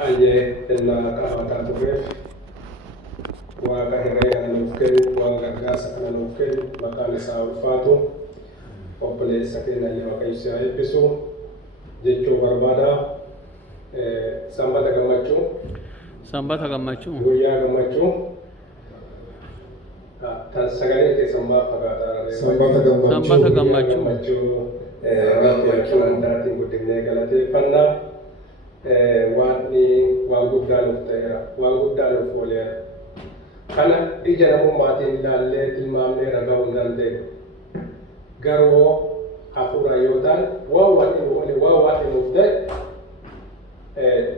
Aye illa kaawwataa turreef waaqa hirree kana nuuf kennu, waaqa gargaarsa kana nuuf kennu, maqaan isaa ulfaatu, obboleessa keenya Waaqayyo si haa eebbisu jechuu barbaada. Sanbata gammachuu. Sanbata gammachuu. Guyyaa gammachuu. Sagalee keessan maaf fagaataa? Sanbata gammachuu. Sanbata gammachuu. Gammachuu rakkoo hundaatiin guddifnee galateeffannaa. Waan guddaa nuuf ta'eera, waan guddaa nuuf ooleera. Kana ija namummaatiin ilaallee tilmaamnee raga'uu hin dandeenyu. Garuu hafuura yoo ta'an waan waaqni nuuf ta'e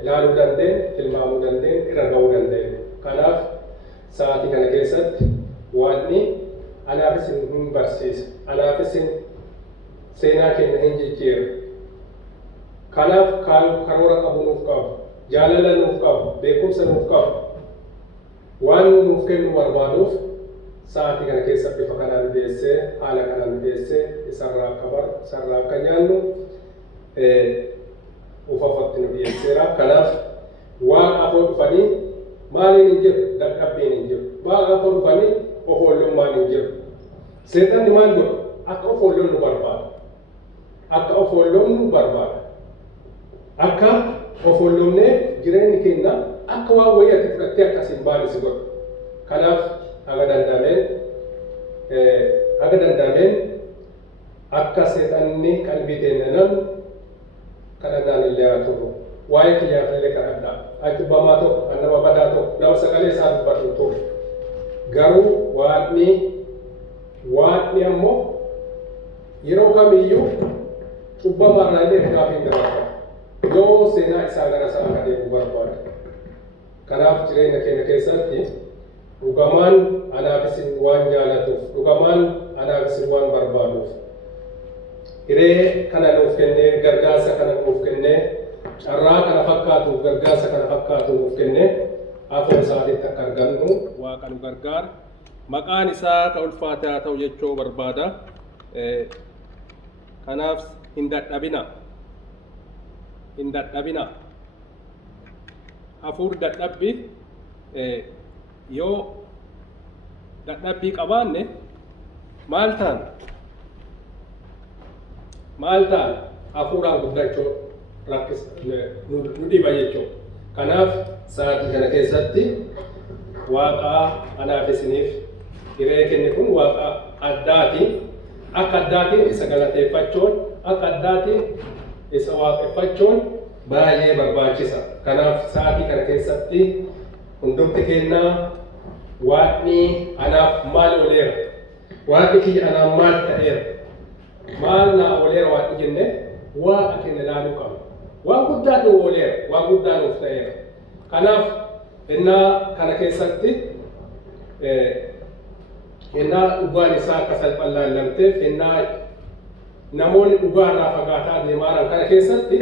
ilaaluu dandeenya, tilmaamuu dandeenya, raga'uu dandeenya. Kanaaf sa'aatii kana keessatti waaqni anaafis hin barsiisa, anaafis seenaa keenya hin jijjiira. Kanaaf karoora qabu nuuf qabu, jaalala nuuf qabu, beekumsa nuuf qabu. Waan nuuf kennu barbaaduuf sa'aatii kana keessa bifa kanaan dhiyeessee, haala kanaan dhiyeessee isarraa akka baru, isarraa akka nyaannu ufafatti nu dhiyeesseera. Kanaaf waan afoo dhufanii maaliin hin jiru? Dadhabbiin hin jiru. Waan afoo dhufanii ofollummaan hin jiru. Seexanni maal godhu? Akka ofolloon nu barbaada. Akka ofolloon nu barbaada. Akka ofollomnee jireenyi keenya akka waan wayii ati fudhattee akkasiin baane si godhu. Kanaaf haga danda'ameen akka seexanni qalbii teenya namni kadhannaan illee haa turru. Waa'ee kiyyaaf illee kadhadhaa. Ajjubbamaa tokko, kan nama badaa tokko, nama sagalee isaa dubbatu ture. Garuu waaqni ammoo yeroo kamiyyuu cubbamaa irraa illee gaaf hin dabarfatu. Yoo seenaa isaa gara isaa akka deemu barbaada. Kanaaf jireenya keenya keessatti dhugamaan anaafis waan jaalatuuf, dhugamaan anaafis waan barbaaduuf, hiree kana nuuf kennee, gargaarsa kana nuuf kennee, carraa kana fakkaatu, gargaarsa kana fakkaatu nuuf kennee, afur isaatiitti akka argannu waaqa nu gargaara. Maqaan isaa ka ulfaate haa ta'u jechuu barbaada. Kanaaf hin dadhabina. Hin dadhabina. Hafuurri dadhabbii yoo dadhabbii qabaanne maal ta'an? Hafuuraan guddachuu nu dhiba jechuudha. Kanaaf sa'aatii kana keessatti waaqa anaaf isiniif hiree kenne kun waaqa addaatiin, akka addaatiin isa galateeffachuun, akka addaatiin isa waaqeffachuun baay'ee barbaachisa. Kanaaf sa'aatii kana keessatti hundumti kennaa waaqni anaaf maal ooleera? Waaqni kiyya anaaf maal ta'eera? Maal naa ooleera waaqni jenne waaqa keenya ilaaluu qabna. Waan guddaa nu ooleera, waan guddaa nuuf ta'eera. Kanaaf innaa kana keessatti innaa dhugaan isaa akka salphaan laallamteef, innaa namoonni dhugaa irraa fagaataa deemaa jiran kana keessatti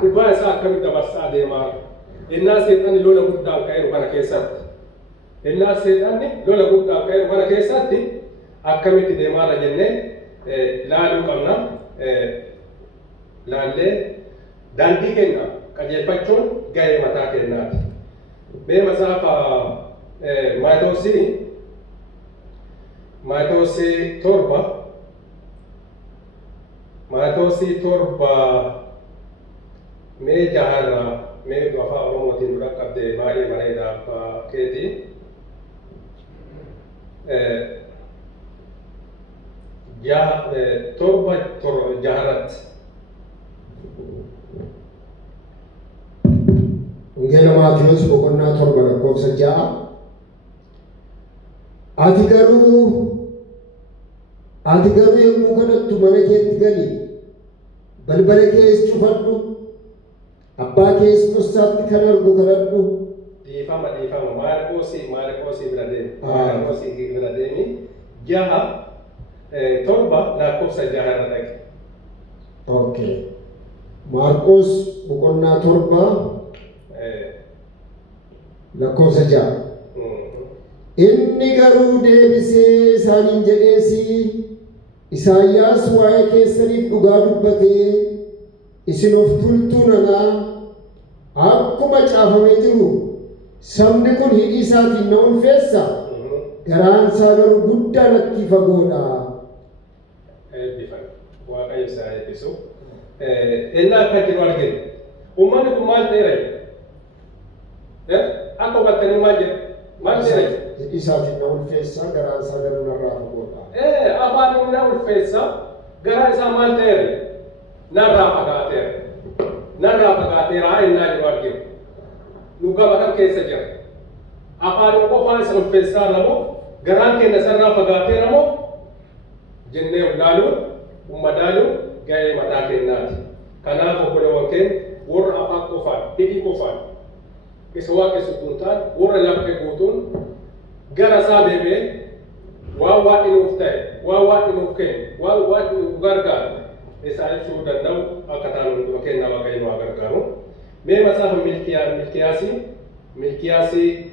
dhugaa isaa akkamitti dabarsaa deemaa jiru. Innaa seexanni lola guddaan ka'eeru kana keessatti. Innaa seexanni lola guddaan ka'eeru kana keessatti akkamitti deemaa jira jennee ilaaluu qabna. Laallee daandii keenya qajeelfachuun gahee mataa keenyaati. Mee matsaafa Maatewos 7 mee jaharraa mee afaan Oromootiin dura qabdee baay'ee bareedaaf keeti. Jaharratti. Wangeela Maatewos boqonnaa 7 lakkoofsa 6. Ati garuu yommuu kanattu mana keetti gali, balbala kees cufadhu, abbaa kees dhoksaatti kan argu kadhadhu. Dhiifama Maarqoosii bira deemi. Maarqoosii bira deemi. 7 lakkoofsa 6 irra dhaqe. Okay. Maarqos boqonnaa 7 lakkoofsa 6. Inni garuu deebisee isaaniin jedheesi, Isaayyaas waa'ee keessaniif dhugaa dubbatee, isin of tuultuu nanaa akkuma caafamee jiru sabni kun hidhii isaatiin na ulfeessa garaan isaa garuu guddaa natti fagoodha. Waaqayyo isaa eebbisu. Ennaa akka jiru arginu. Uummanni kun maal ta'eera? Akka hubattanii maal jedhu? Maal ta'eera? Hidhii isaatiin na ulfeessa garaan isaa garuu narraa fagoodha. Afaan na ulfeessa garaan isaa maal ta'eera? Narraa fagaateera. Narraa fagaateera ennaa jiru arginu. Nu gama kam keessa jira? Afaan qofaan isa ulfeessaa moo garaan keenya sarraa fagaateera moo jennee ulaaluun ummadaaluun ga'ee mataa keenyaati. Kanaaf obboleewwan keenya warra afaan qofaan hidhii qofaan isa waaqessu guutaan warra laphee guutuun gara isaa deebi'ee waan waan nuuf ta'e waan waan nuuf kenne waan waan nuuf gargaaru isaa ibsuu danda'u akka taanu hunduma keenya waaqayyo nu haa gargaaru. Mee matsaafa Milkiyaasii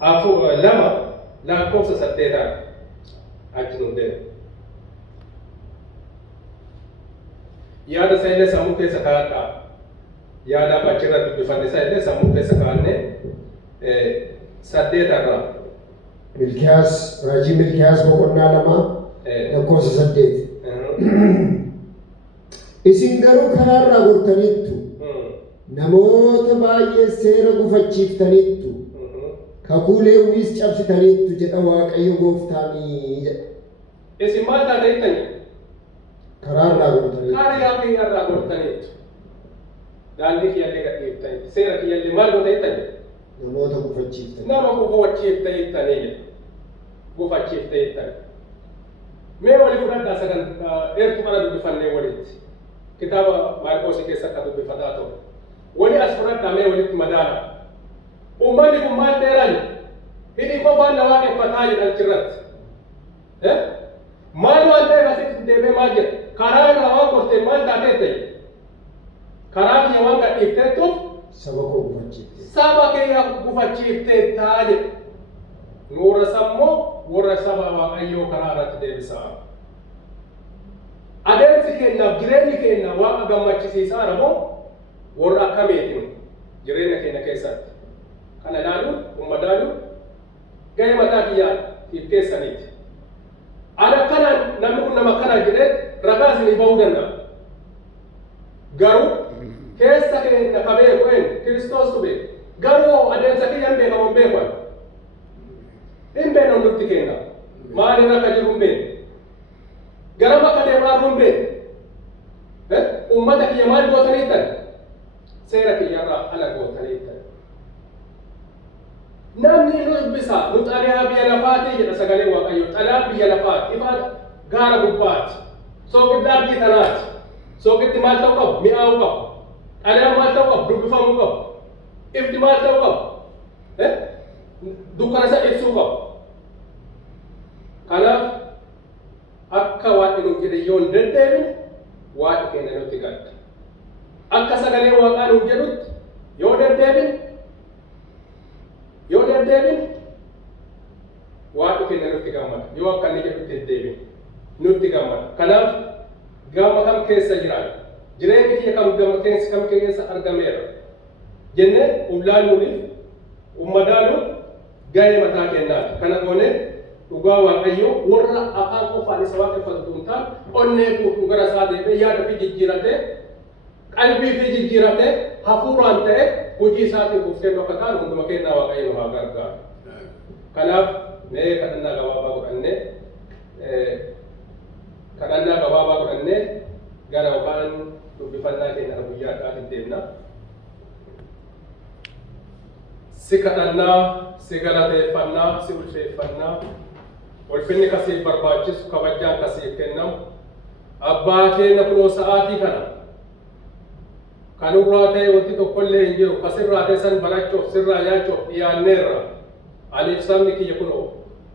2 lakkoofsa 8 achi nu deemu. Yaada isaa illee sammuu keessa kaa'adhaa. Yaada achirra dubbifanne isaa illee sammuu keessa kaa'annee 8 irraa. Raajii Milkiyaas boqonnaa 2 lakkoofsa 8. Isin garuu karaarraa gortaniittu. Namoota baay'ee seera gufachiiftaniittu. Kakuu Lewwiis cabsitaniittu jedha Waaqayyo Gooftaanii jedha. Isin maal taataniittani? Karaarraa gortaniittu. Karaa kiyyaarraa gortaniittu. Daandii kiyyallee gadhiiftaniittu. Seera kiyyallee maal gootayittani? Namoota gufachiiftaniittu. Nama gufachiiftaniittanii jedha. Gufachiiftaniittani. Mee walii fudhadhaa sagantaa dheertuu kana dubbifannee walitti. Kitaaba Maarqoos keessa akka dubbifataa ta'u. Wali as fudhadhaa mee walitti madaala. Uummanni kun maal ta'eeraan hidhii qofaan na waaqeffataa jedhan achirratti. Maal waan ta'eef asitti deebee maal jedha? Karaa irraa waan gortee maal taatee ta'e? Karaa kiyya waan gadhiifteettuuf saba koo gufachiifte. Saba kiyya gufachiifteettaa jedha. Warra sammoo warra saba Waaqayyoo karaa irratti deebisaa. Adeemsi keenyaaf jireenyi keenya waaqa gammachisiisaa moo warra akkamiitiin jireenya keenya keessatti? Kana ilaaluun ummadaaluun ga'ee mataa kiyyaa fi keessaniiti. Ani akkanaan namni kun nama akkanaa jedhee ragaa isinii bahuu danda'a. Garuu keessa keenya qabee qo'een Kiristoos tube garuu adeemsa kiyya hin beekamu hin beekan. Hin beeknu nutti kenna. Maaliin akka jiru hin beeknu. Garam akka deemaa jiru hin beeknu. Uummata kiyya maal gootaniittan? Seera kiyyarraa ala gootaniittan. Namni nu dubbisa nu xalayaa biyya lafaati jedha sagalee Waaqayyoo. Xalayaa biyya lafaati ifaan gaara gubbaati. Soogidda argii tanaati. Soogiddi maal ta'uu qabu? Mi'aawuu qabu. Xalayaan maal ta'uu qabu? Dubbifamuu qabu. Ifti maal ta'uu qabu? Dukkana isa ibsuu qabu. Kanaaf akka Waaqni nu jedhe yoo hin deddeebine Waaqni keenya nutti gadda. Akka sagalee Waaqaa nu jedhutti yoo deddeebine Waaqni keenya nutti gammada. Yoo akka inni jedhutti deddeebine nutti gammada. Kanaaf gama kam keessa jiraatu? Jireenyi kiyya kam keessa argameera jennee ulaaluuniif ummadaaluun ga'ee mataa keenyaati. Kana goonee dhugaa Waaqayyoo warra afaan qofaan isa waaqeffatu hin taane onnee guutuu gara isaa deebi'ee yaada fi jijjiiratee qalbii fi jijjiiratee hafuuraan ta'e hojii isaatiin nuuf kennu akka taanu hunduma keenyaa Waaqayyo nu haa gargaaru. Kanaaf mee kadhannaa gabaabaa godhannee gara yookaan dubbifannaa keenya guyyaadhaatiin deemna. Si kadhannaa, si galateeffannaa, si ulfeeffannaa, ulfinni kasiif barbaachisu, kabajaan kasiif kennamu. Abbaa keenya kunoo sa'aatii kana kanurraa ta'e wanti tokkollee hin jiru, kasirraa ta'e san barachuuf, sirraa nyaachuuf dhiyaanneerra. Aniif sabni kiyya kunoo,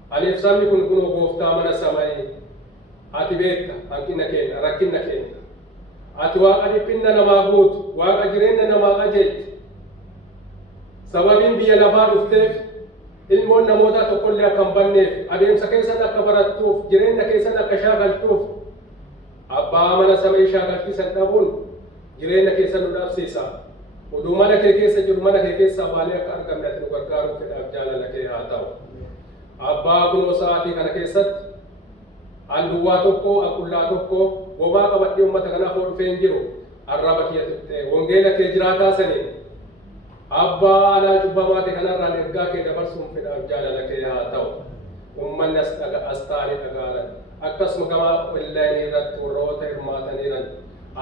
aniif sabni kun kunoo gooftaa mana samayii. Ati beekta hanqina keenya, rakkina keenya. Ati waaqa dhiphinna namaa guutu, waaqa jireenya namaa qajeelchu. Sababiin biyya lafaa dhufteef ilmoon namoota tokkollee akka hin banneef adeemsa keessan akka barattuuf jireenya keessan akka shaakaltuuf abbaa mana samii shaakalchiisan dhabuun jireenya keessan nu dhabsiisa. Oduu mana kee keessa jiru mana kee keessa baalee akka argamne ati nu gargaaruuf fedhaaf jaalala kee haa ta'u. Abbaa kunoo sa'aatii kana keessatti albuuwaa tokko aqullaa tokko bobaa qabadhee uummata kanaaf ol dhufee hin jiru arraba kiyya tuttee wangeela kee jiraataa sanii abbaa alaa cubbamaa ta'e kanarraan ergaa kee dabarsuun fedhaaf jaalala kee haa ta'u. Uummanni as taa'anii dhaga'an akkasuma gama onlaayinii irratti warroota hirmaataniiran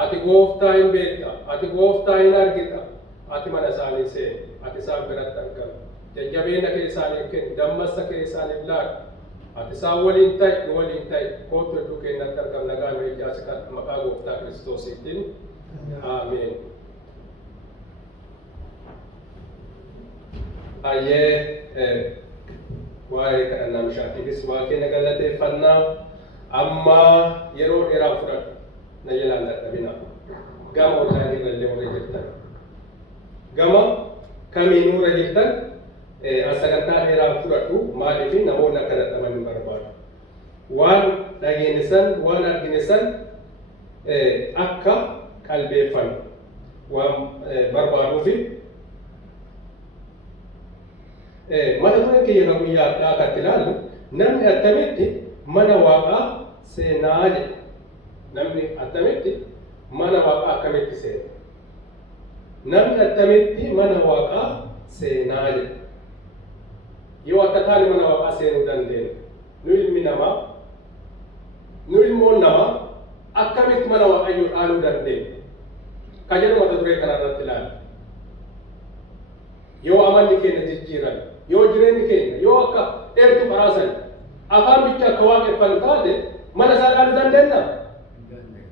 ati gooftaa hin beekta ati gooftaa hin argita ati mana isaanii seeni ati isaan biratti argama jajjabeenya kee isaaniif kenni dammaqsa kee isaaniif laadhu ati isaan waliin ta'i nu waliin ta'i kootu hedduu keenyatti argama nagaan nu ijaasi kan maqaa gooftaa kiristoosiitiin ameen. Ayyee waa'ee kadhannaa bishaatiifis waa keenya galateeffannaa amma yeroo dheeraa fudhadhu na jalaan dadhabina gama onlaayinii irrallee warra jirtan gama kamiinuu irra jirtan sagantaa dheeraa fudhadhu maaliif namoonni akka dadhaban hin barbaadu waan dhageenyisan waan arginisan akka qalbeeffannu waan barbaaduufi mata dureen kiyya guyyaa akkatti ilaallu namni attamitti mana waaqaa seenaa jedha. Namni attamitti mana waaqaa akkamitti seena? Namni attamitti mana waaqaa seenaa jedha. Yoo akka taane mana waaqaa seenuu dandeenya. Nu ilmi namaa, nu ilmoon namaa akkamitti mana waaqayyoo dhaaluu dandeenya? Ka jedhu mata duree kanarratti ilaalla. Yoo amalli keenya jijjiirame, yoo jireenyi keenya, yoo akka dheertuu qaraasan afaan bicha akka waaqeffannu taate mana isaa dhaaluu dandeenya?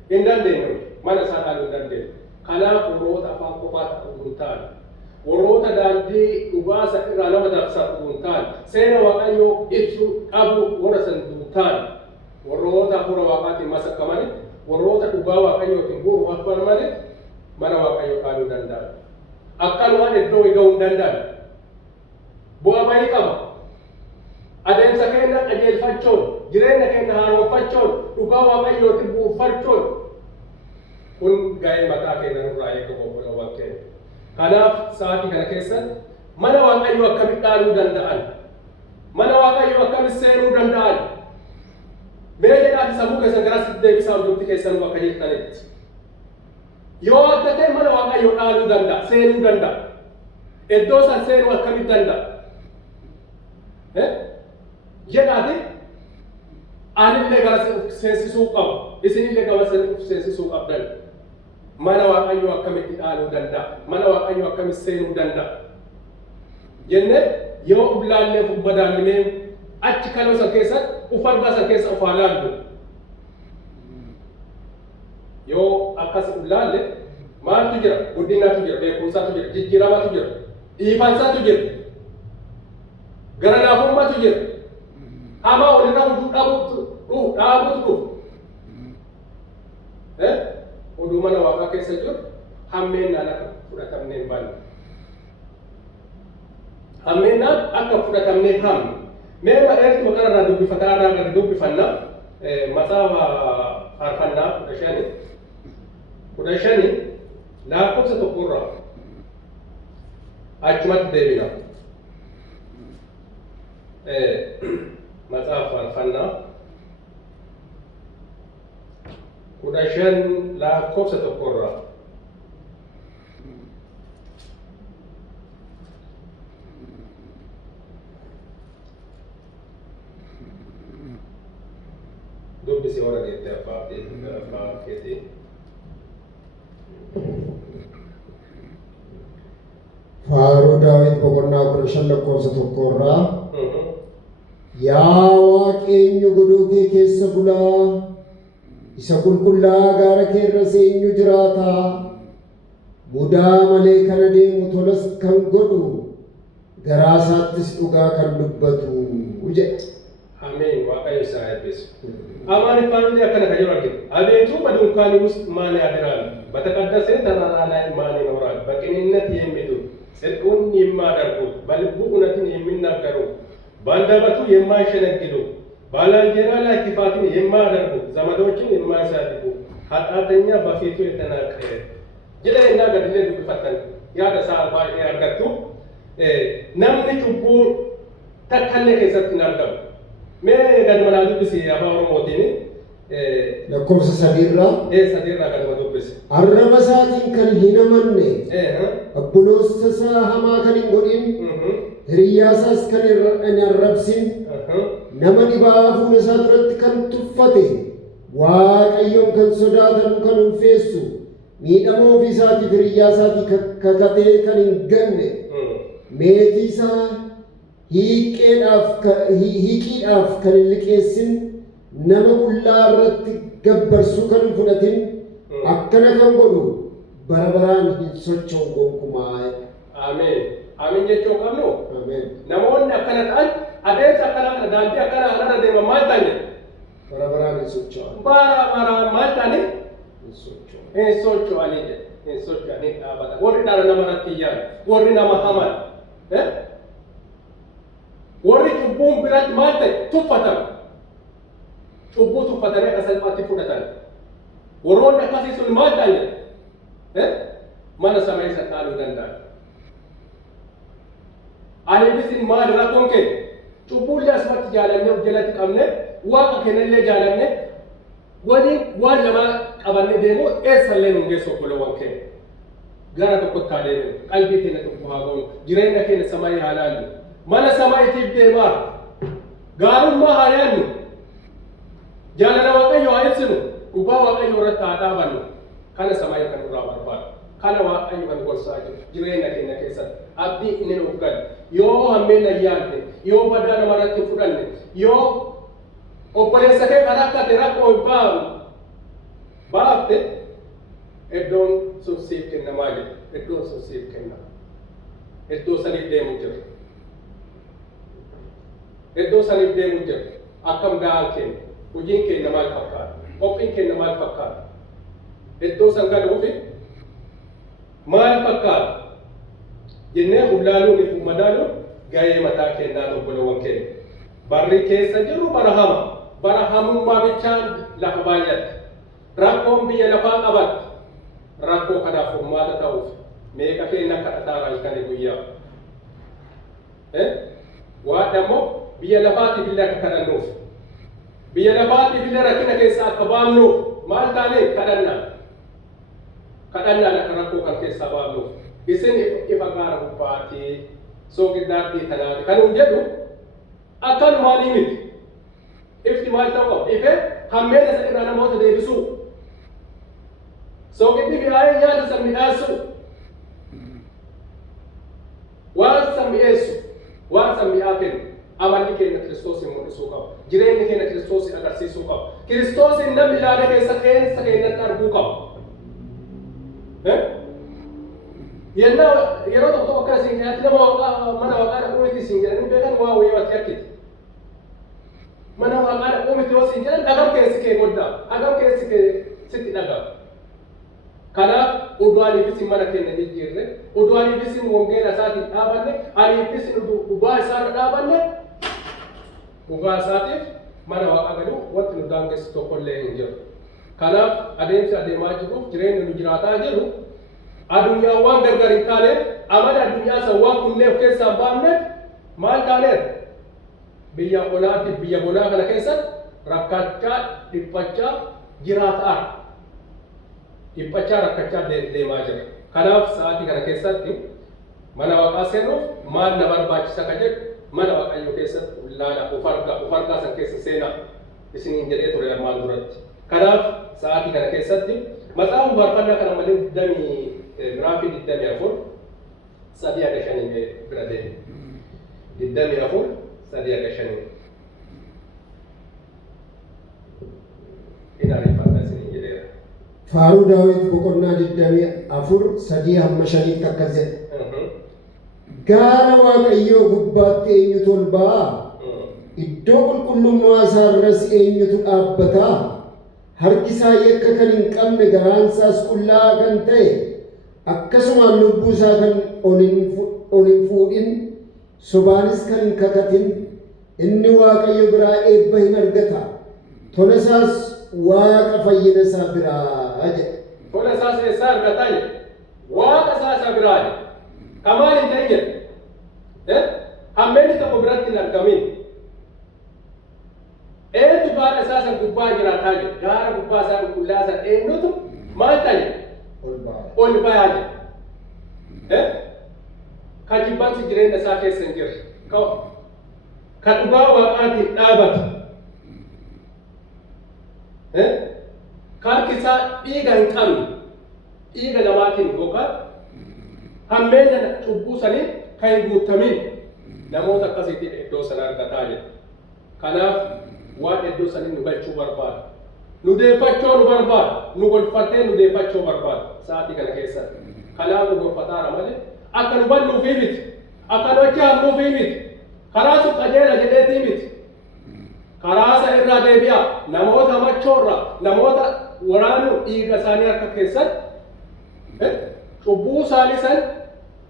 Hin dandeenyu. Mana isaa dhaaluu hin dandeenyu. Kanaaf warroota afaan qofaa ta'uu hin taane, warroota daandii dhugaasa irraa nama dabsan ta'uu hin taane, seera waaqayyoo ibsu qabu warra san hin taane, warroota hafuura waaqaatiin masakkamanii, warroota dhugaa waaqayyootiin bu'uuf affirmanii mana waaqayyoo dhaaluu danda'an. Akkanumaan iddoo ga'uu hin danda'an. Bu'aa bayii qaba. Adeemsa keenya qajeelfachuun, jireenya keenya haaromfachuun, dhugaa waaqayyootiin buufachuun kun ga'ee mataa keenya nurraa eegamu obboloowwan keenya. Kanaaf sa'aatii kana keessatti mana waaqayyoo akkamitti dhaaluu danda'an? Mana waaqayyoo akkamitti seenuu danda'an? Mee jedhaati sammuu keessan garasitti deebisaa hundumti keessanuu akka jirtanitti. Yoo adda ta'e mana waaqayyoo dhaaluu danda'a, seenuu danda'a. Iddoo san seenuu akkamitti danda'a? Jedhaati anillee gara seensisuu qaba, isinillee gara seensisuu qabdan. Mana waaqayyoo akkamitti dhaaluu danda'a? Mana waaqayyoo akkamitti seenuu danda'a? Jennee yoo ulaallee madaamnee achi kaloo san keessatti ufargaa san keessa ufaa laallu. Yoo akkas ulaalle maaltu jira? Guddinaatu jira, beekumsaatu jira, jijjiiramaatu jira, dhiifansaatu jira, gara laafummaatu jira. Hamaa walirraa hojii dhaabutu dhufu. Oduu mana waaqaa keessa jiru hammeennaan akka fudhatamnee hin baanne. Hammeennaan akka fudhatamnee hamne. Mee eertuma kanarraa dubbifataa irraa gadi dubbifannaa matsaafaa faarfannaa 15 lakkoofsa tokkorraa achumatti deebina. Matsaafaa faarfannaa 15 lakkoofsa tokkorraa. Dubbisi warra geette abbaa keetii. Faaruu Daawit boqonnaa 15 lakkoofsa tokkorraa. Yaa Waaqayyo godoo kee keessa bulaa, isa qulqullaa'aa gaara kee irra eenyu jiraata? Mudaa malee kan adeemu tolas kan godhu, garaa isaattis dhugaa kan dubbatu jedha. Ameen. Waaqayyo isaa eebbisu. Amaariffaan akkana kan jiru argina. Abeetu badunkaanii ውስጥ ማን ያድራል? በተቀደሰ ተራራ ላይ ማን ይኖራል? በቅንነት የሚሄዱ ጽድቁን የሚያደርጉ በልቡ እውነትን የሚናገሩ በአንደበቱ የማይሸነግሉ ባልንጀራ ላይ ክፋትን የማያደርጉ ዘመዶችን የማያሳድዱ ኃጢአተኛ በፊቱ የተናቀ ጅለና ገድሌ ዱብፈተን yaada isaa baay'ee argattu. Namni cubbuu takkallee keessatti hin argamu. Mee gaduma naa dubbisi afaan Oromootiin. lakkoofsa sadiirraa Sadiirraa gaduma dubbisi. arraba isaatiin kan hin amanne obboloota isaa hamaa kan hin godhin hiriyyaa isaas kan hin arrabsin nama dhibaa fuula isaa duratti kan tuffate Waaqayyoon kan sodaatan kan ulfeessu miidhama ofii isaatiif hiriyyaa isaatii kakatee kan hin ganne meetii isaa hiiqiidhaaf kan hin liqeessin nama qullaa irratti gabbarsuu kan hin fudhatin akkana kan godhu bara baraan hin socho'u gonkumaa. Ameen. Ameen jechuun qabnu. Ameen. Namoonni akkana ta'an adeemsa akkana kana daandii akkana kanarra deeman maal ta'ani? Bara baraan hin socho'an. Bara baraan maal ta'ani? Hin socho'an. Hin socho'anii jedhe. Hin socho'anii dhaabata. Warri dhala namarratti iyyaanu. Warri nama haman. Warri cubbuun biratti maal ta'e tuffatamu. Cubbuu tuffatanii akka salphaatti fudhatan. Warroonni akkasii sun maal ta'ani? Mana samii isa dhaaluu danda'an. Aniifis maal rakkoon kee? Cubbuullee asumatti jaalannee of jalatti qabne waaqa kennallee jaalanne waliin waan lama qabannee deemu eessallee nu geessu obboloowwan keenya. Gara tokkotti haa deemnu, qalbii keenya tokko haa ga'u, jireenya keenya samii haa laallu, mana samiitiif deemaa, gaarummaa haa yaadnu, jaalala Waaqayyoo haa ibsinu, dhugaa Waaqayyoo irratti haa dhaabannu, kana samii kan irraa barbaadu. Kana Waaqayyo kan gorsaa jiru jireenya keenya keessatti abdii inni nuuf galu yoo hammeenya yaadne yoo badaa namarratti fudhanne yoo obboleessa kee kan akkate rakkoo baafte iddoon sun siif kennamaa jira. Iddoon sun siif kennama. Iddoo saniif deemu jira. Iddoo saniif deemu jira. Akkam gahaan keenya hojiin keenya maal fakkaata? Qophiin keenya maal fakkaata? Iddoo san galuufi maal fakkaata jennee ulaaluun fi madaaluun gahee mataa kennaa obboloowwan keenya. Barri keessa jiru bara hama. Bara hamummaa bichaan lafa baay'atti. Rakkoon biyya lafaa qabatti. Rakkoo kanaaf furmaata ta'uuf meeqa keenya kadhataa halkanii guyyaa. Waan ammoo biyya lafaatiif illee akka kadhannuuf. Biyya lafaatiif illee rakkina keessaa akka baafnuuf maal taanee kadhannaa. Kadhannaan akka rakkoo kan keessaa baafnuuf isin ifa gaara gubbaatee soogiddaatti tanaati kan jedhu akkanumaanii miti. Ifti maal ta'uu qaba? Ife hammeenya isa irraa namoota deebisuu. Soogiddi mi'aayee yaada isa midhaasuu. Waan isa mi'eessu, waan isa mi'aa kennu. Amalli keenya Kiristoosin mul'isuu qaba. Jireenyi keenya Kiristoosin agarsiisuu qaba. Kiristoosin namni ilaala keessa keenyatti arguu qaba. Yeroo tokko akkana siin jedhatti nama mana waaqaa dhaquu miti siin jedhanii beekan waa wayii wati akkiti. Mana waaqaa dhaquu miti yoo siin jedhan dhagam keessi kee goddaa, dhagam keessi kee sitti dhagama. Kanaaf udu'aniifis mana keenya jijjiirre, udu'aniifis wangeela isaatiin dhaabanne, aniifis dhugaa isaarra dhaabanne, dhugaa isaatiif mana waaqaa galuu wanti nu daangessu tokkollee hin jiru. Kanaaf adeemsi adeemaa jiruuf jireenya nu jiraataa jiru addunyaa waan gargar hin taaneef amala addunyaa san waan kunneen of keessaa hin baafneef maal taaneef biyya olaatiif biyya bonaa kana keessatti rakkachaa dhiphachaa jiraataa dhiphachaa rakkachaa deemaa jira. Kanaaf sa'aatii kana keessatti mana waaqaa seenuuf maal na barbaachisa ka jedhu mana Waaqayyoo keessatti ilaala of argaa san keessa seenaa isiniin jedhee ture armaan duratti. Kanaaf sa'aatii kana keessatti maxaafa faarfannaa kana malee giraafii 24 sadii aga shanii bira deemu. 24 sadii aga shanii. Inaariifadha isiniin jedheera. Faaruu Daawit boqonnaa 24 sadii hamma shaniitti akkas jedha. Gaara Waaqayyoo gubbaatti eenyutu ol ba'a? Iddoo qulqullummaa isaa irras eenyutu dhaabbata? Harki isaa yakka kan hin qabne garaan isaas qullaa kan ta'e akkasumaan lubbuu isaa kan ol hin fuudhin sobaanis kan hin kakatin inni Waaqayyo biraa eebba hin argata. Tola isaas Waaqa fayyina isaa biraa jedha. Tola isaas eessaa argataa jedha? Waaqa isaa biraa jedha. Kamaan hin ta'in jedhe. Hammeenni tokko biratti hin argamin. Eenyutu gaara isaa san gubbaa jiraataa jedhe. Gaara gubbaa isaa qulqullaa san eenyutu maal ta'a jedhe? Ol bayaa jedhe. Kan jibbansi jireenya isaa keessa hin jirre. Kan dhugaa waaqaatiin dhaabatu. Harki isaa dhiiga hin qabne. Dhiiga namaatiin yookaan hammeenya cubbuu sanii kan hin guutamin namoota akkasiitiin iddoo sana argataa jedha. Kanaaf waan iddoo sanii nu galchuu barbaada. Nu deeffachuu nu barbaada. Nu golfattee nu deeffachuu barbaada. Sa'aatii kana keessatti. Kanaaf nu golfataara malee akka nu balluufii miti. Akka nu achi hafnuufii miti. Karaa sun qajeela jedheetii miti. Karaa isa irraa deebi'a. Namoota machoorraa, namoota waraanuu dhiiga isaanii akka keessatti cubbuu isaanii san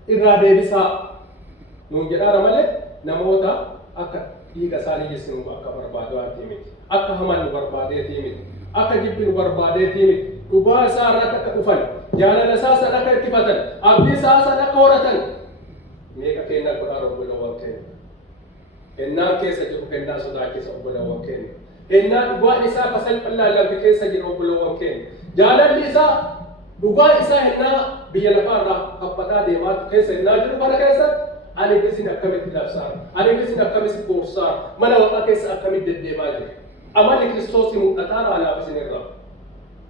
irraa deebisaa. Nuun jedhaara malee namoota akka dhiiga isaanii jessinu akka barbaadu waanti miti. Akka haman nu barbaadeetii miti. Akka jibbi nu barbaadeetii miti. Dhugaa isaa irratti akka dhufan, jaalala isaa san akka ittifatan, abdii isaa san akka horatan. Meeqa kennaa godhaa obbolawwan keenya. Kennaan keessa jiru kennaa sodaachisa obbolawwan keenya. Kennaa dhugaan isaa akka salphalaa lamfi keessa jiru obbolawwan keenya. Jaalalli isaa dhugaa isaa hennaa biyya lafaarraa habbataa deemaa keessa hennaa jiru bara keessatti ani isin akkamitti labsaa, ani isin akkamitti boorsaa, mana waaqaa keessa akkamitti deddeemaa jiru. Amalli Kiristoosii mul'ataara anaaf isin irraa.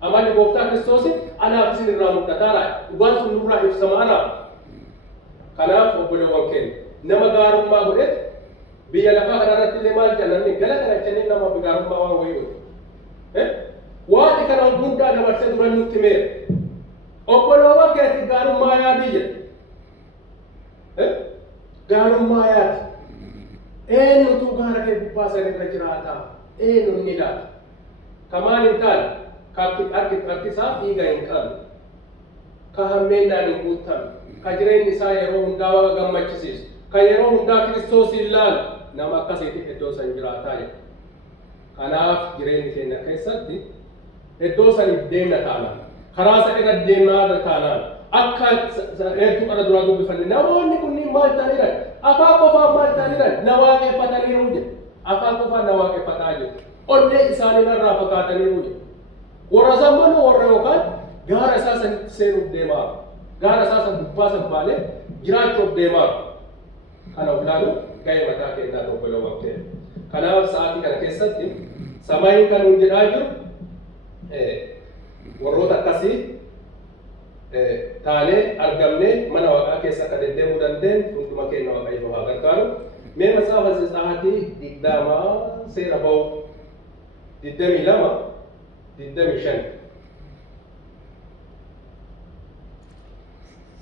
Amalli gooftaa Kiristoosii anaaf isin irraa mul'ataara. Dhugaan sun nurraa ibsamaara. Kanaaf obbolawwan keenya nama gaarummaa godhetti biyya lafaa kanarratti illee maal jaallanni gala galchanii nama gaarummaa waan wayii godhu. Waan kana hundaa dabarsee duran nutti meera. Obbolawwan keetti gaarummaa yaadii jedhe. Gaarummaa yaadi. Eenyutu gaara kee gubbaa sana irra jiraataa? Eenyu ni laata? Kamaan hin taane, harki isaa dhiiga hin qabne, ka hammeennaan hin guutamne, ka jireenyi isaa yeroo hundaa waaqa gammachisiisu, ka yeroo hundaa Kiristoosiin laalu nama akkasiitti iddoo san jiraataa jedha. Kanaaf jireenyi keenya keessatti iddoo saniif deemna taanaan, karaa isa irra deemaa taanaan, akka hedduu kana duraa dubbifanne namoonni kunniin maal ta'aniidhaan, afaan qofaan maal ta'aniidhaan, na waaqeffataniiru jedha. Afaan qofaan na waaqeffataa jiru. Onnee isaanii irraa fagaataniiru jedha. Warra zammanuu warra yookaan gaara isaa san seenuuf deemaa, gaara isaa san gubbaa san baalee jiraachuuf deemaa. Kana of ilaalu gahee mataa keenyaa obbolawwan keenya. Kanaaf sa'aatii kana keessatti samaayiin kan nuun jedhaa jiru warroota akkasii taanee argamnee mana waaqaa keessa akka deddeemuu dandeenyu hunduma keenya waaqayyo haa gargaaru. Mee matsaafa sa'aatii digdamaa seera ba'u 22-25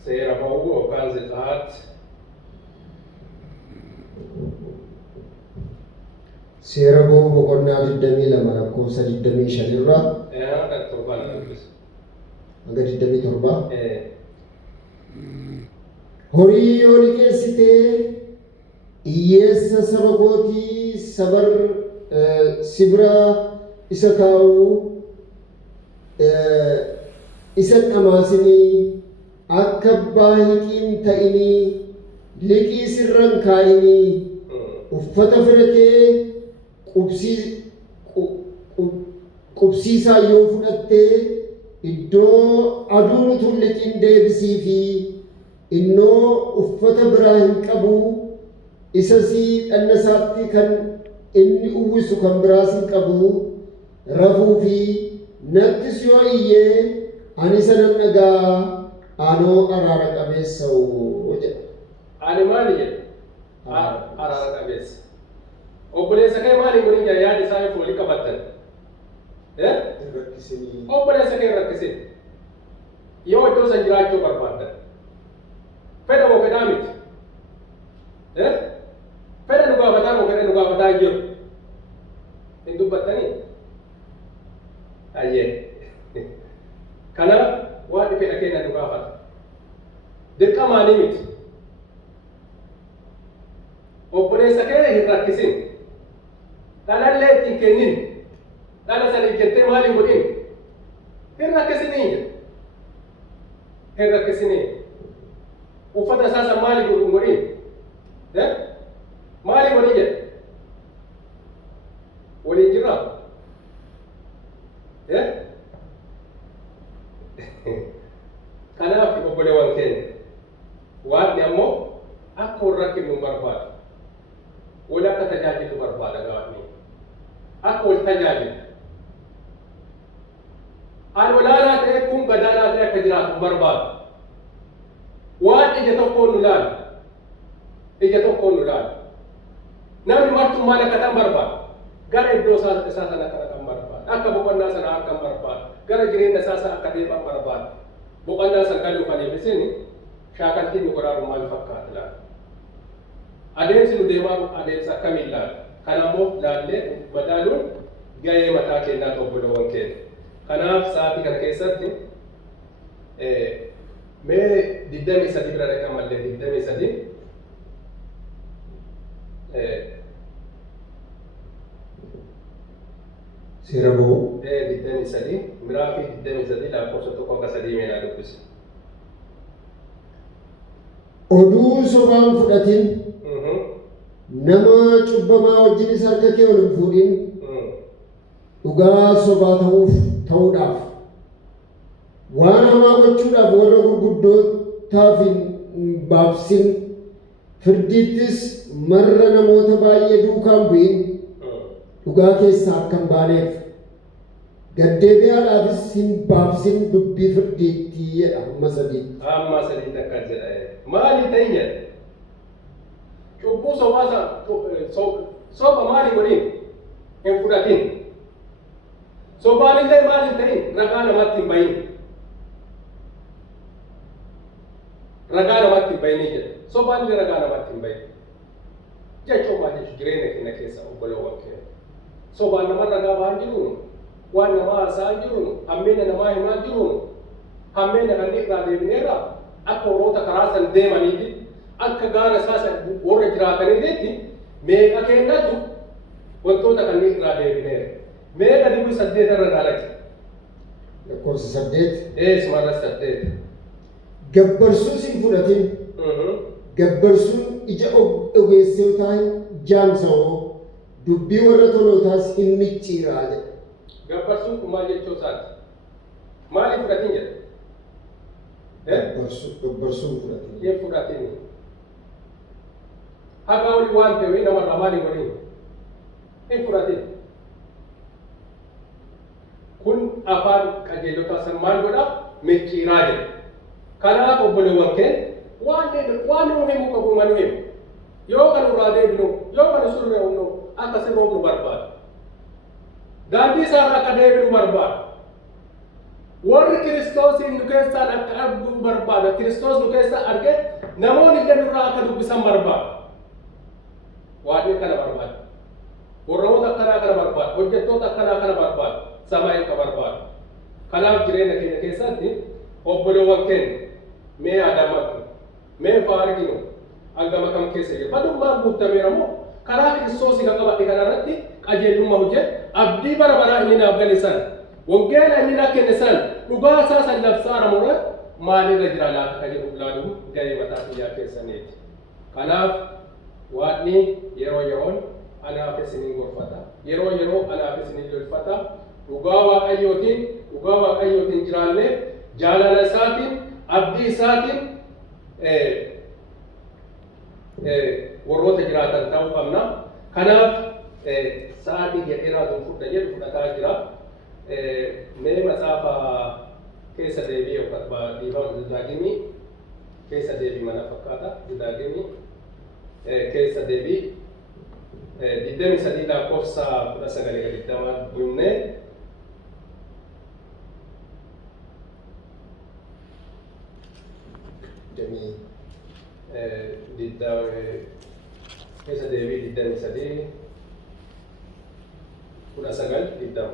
seera ba'u yookaan sa'aat seera ba'u boqonnaa 22 lakkoofsa 25 irraa hanga 27. Horii yoo liqeessitee hiyyeessa saba kootii sabar sibira isa taa'u isa dhamaasinii akka abbaa hiqiin ta'inii liqii sirran kaa'inii uffata fira kee qubsiisaa yoo fudhattee iddoo aduun utuu liqiin deebisii fi innoo uffata biraa hin qabu isa si dhannasaatti kan inni uwwisu kan biraas hin qabu rafuu fi nattis yoo iyyee ani sanan dhagaa anoo araara qabeessa'u jedha. Ani maali jedha? Araara qabeessa. Obboleessa kee maali godhin jedha yaada isaa yoo walii qabattan? Obboleessa kee rakkisee yoo iddoo san jiraachuu barbaaddan fedha moo fedhaa miti? Fedha nu gaafataa moo fedha nu gaafataa jiru? Hin dubbattanii? Ayyee. Kanaaf waan fedha keenya nu gaafata. Dirqamaanii miti. Obboleessa kee hin rakkisin. Dhalaallee ittiin kennin. Dhala saniif jettee maal hin godhin? Hin rakkisinii jedha. Hin rakkisinii. uffata isaa san maali godhin maali godhin jedhe waliin jirra kanaaf obboleewwan keenya waaqni ammoo akka wal rakkifnu barbaada wal akka tajaajilu barbaada gaafni akka wal tajaajilu an olaanaa ta'e kun gadaanaa ta'e akka jiraatu barbaada waan ija tokkoon nu laala namni martummaan akka tan barbaada gara iddoo isaa sana akka tan barbaada akka boqonnaa sana akka barbaada gara jireenya isaa akka deeman barbaada boqonnaa sana galuuf adeemsisin shaakaltiin nu godhaaru maal fakkaata laata adeemsi nu deemaa adeemsa akkamiin laata kanammoo laallee madaaluun gahee mataa keenyaa obboleewwan keenya kanaaf sa'aatii kana keessatti mee 23 bira dhaqaa mallee 23 seera ba'uu 23 miraafii 23 lakkoofsa tokko akka sadii meenaa dubbise. Oduu sobaan fudhatin nama cubbamaa wajjinis harka kee ol hin fuudhin dhugaa sobaa ta'uudhaaf waan hamaa gochuudhaaf warra gurguddootaaf hin baabsin firdiittis marra namoota baay'ee duukaan bu'in dhugaa keessaa akka hin baaneef gaddeebi'aadhaafis hin baabsin dubbii firdiitti jedha amma sadii akka jedha maali ta'in jedha cubbuu sobaasa soba maali godhin hin fudhatin sobaalillee maali ta'in ragaa namatti hin bahin ragaa namatti hin bahinii jedha sobaalillee ragaa namatti hin bahin jechuun maal jechuun jireenya keenya keessa obboleewwan keenya sobaan nama ragaa ba'an jiruun waan namaa haasa'an jiruun hammeenya namaa himaa jiruun hammeenya kan irraa deebineerra akka warroota karaa san deemaniiti akka gaara isaa warra jiraataniitti meeqa kennatu wantoota kanneen irraa deebineera meeqa 8 irra dhaalati lakkoofsa 8 sumarra 8 gabbarsuus hin fudhatin gabbarsuun ija ogeessotaa jaamsa'oo dubbii warra tolootaas hin micciiraa jedha. Gabbarsuun kun maal jechuu isaati? Maaliif fudhatin jedha? Gabbarsuun fudhatin. Hin fudhatin. Haga wali waan ta'e namarraa maali waliin? Hin fudhatin. Kun afaan qajeelotaa san maal godha? Micciiraa jedha. Kanaaf obboleewwan keenya waan nu himu qabu manu himu. Yoo kan irraa deebinu, yoo kan surree humnu akka sirroofnu barbaada. Daandii isaarraa akka deebinu barbaada. Warri Kiristoosiin nu keessaan akka arguu barbaada. Kiristoos nu keessa arge namoonni illee nurraa akka dubbisan barbaada. Waan kana barbaada. Warroota akkanaa kana barbaada. Hojjettoota akkanaa kana barbaada. Samaa akka barbaada. Kanaaf jireenya keenya keessatti obboleewwan keenya mee aadaamatu mee faarginu hangama kam keessa jiru badummaan guutameera moo karaa Kiristoosii kan qabate kanarratti qajeelummaa hojjet abdii bara baraa inni naaf gale san wangeela inni naaf kenne san dhugaa isaa san labsaara mura maalirra jira laata kan jedhu ilaaluun garee mataa biyyaa keessaniiti. Kanaaf waadni yeroo yeroon anaaf isiniin gorfata yeroo anaaf isiniin lolfata dhugaa waaqayyootiin jiraannee jaalala isaatiin abdii isaatiin warroota jiraatan ta'uu qabna. Kanaaf sa'aatii jedheeraa fudhadha jedhu fudhataa jira. Mee matsaafa keessa deebii yookaan didaagimii keessa deebii mana fakkaata didaagimii keessa deebii 23 lakkoofsa 19 dunnee keessa deebii 23 19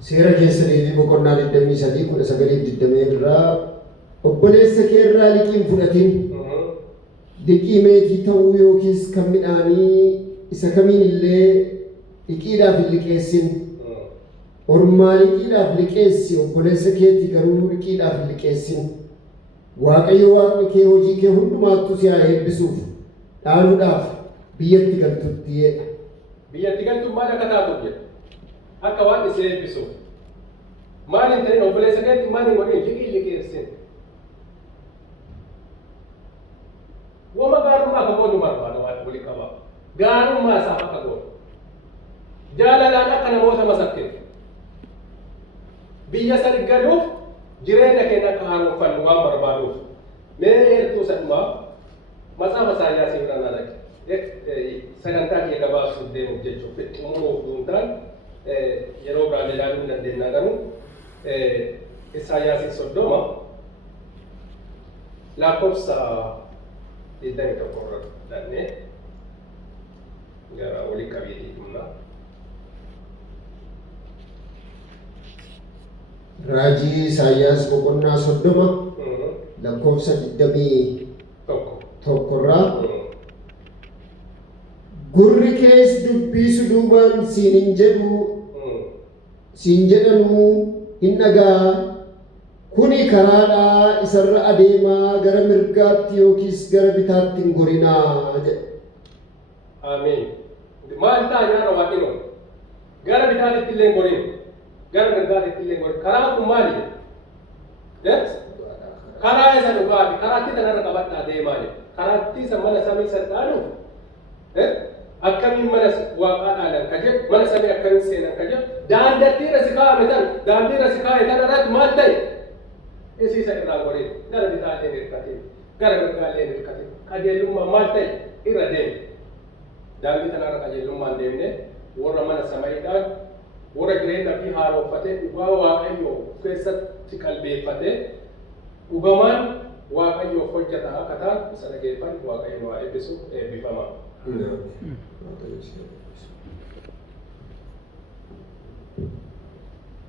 Seera keessa deebii boqonnaa 23 19 irraa obboleessa kee irraa liqii hin fudhatin. Liqii meetii ta'uu yookiis kan midhaanii isa kamiin illee liqiidhaaf hin liqeessin. Ormaa liqiidhaaf liqeessi obboleessa keetti garuu liqiidhaaf hin liqeessin. Waaqayyo Waaqni kee hojii kee hundumaattu si haa eebbisuuf dhaaluudhaaf biyyatti galtutti jedhe. Biyyatti galtuun maal akka taatuuf jedhe akka waan isee eebbisuuf maal hin ta'in obboleessa keetti maal hin godhin liqeessin wama gaarummaa akka gootu barbaada waan wali qabaa gaarummaa isaaf akka gootu jaalalaan akka namoota masakkinu biyya sadi galuuf jireenya keenya akka haaromfannu waan barbaaduuf mee eertuu sadhumaa matsaafaa Isaayyaasii fudhannaa dhaqe sagantaa kee gabaabsuuf deemuuf jechuuf xumuruuf duuntaan yeroo biraan ilaaluu dandeenya garuu Isaayyaasii 30 lakkoofsa 21 irra dhannee gara walii qabeetii humnaa. Raajii Isaayyaas boqonnaa 30 lakkoofsa 21 irraa gurri kees dubbii duubaan siin jedhanuu hin dhagaa kuni karaadhaa isarra adeemaa gara mirgaatti yookiis gara bitaatti hin gorinaa jedhe. Amiin. Maal ta'a nyaara waaqinoo gara bitaatti illee gorin gara mirgaatti illee gorin karaan kun maali? Karaa isa dhugaati karaatti kanarra qabadhaa deemaa jedhe karaatti isa mana samii isa dhaaluuf akkamiin mana waaqaa dhaalan ka jedhu mana samii akkamiin seenan ka jedhu daandattiirra si kaa'ame tan daandiirra si kaa'e tan irratti maal ta'e isiisa irraa goreen gara bitaaleen hirkatin gara mirgaaleen hirkatin qajeelummaa maal ta'e irra deeme daandii tanarra qajeelummaan deemne warra mana samaidhaan warra jireenya fi haaromfatee dhugaa waaqayyoo keessatti qalbeeffatee dhugamaan waaqayyoof hojjeta akka ta'an isa dhageeffatu waaqayyo waa eebbisu eebbifamaa.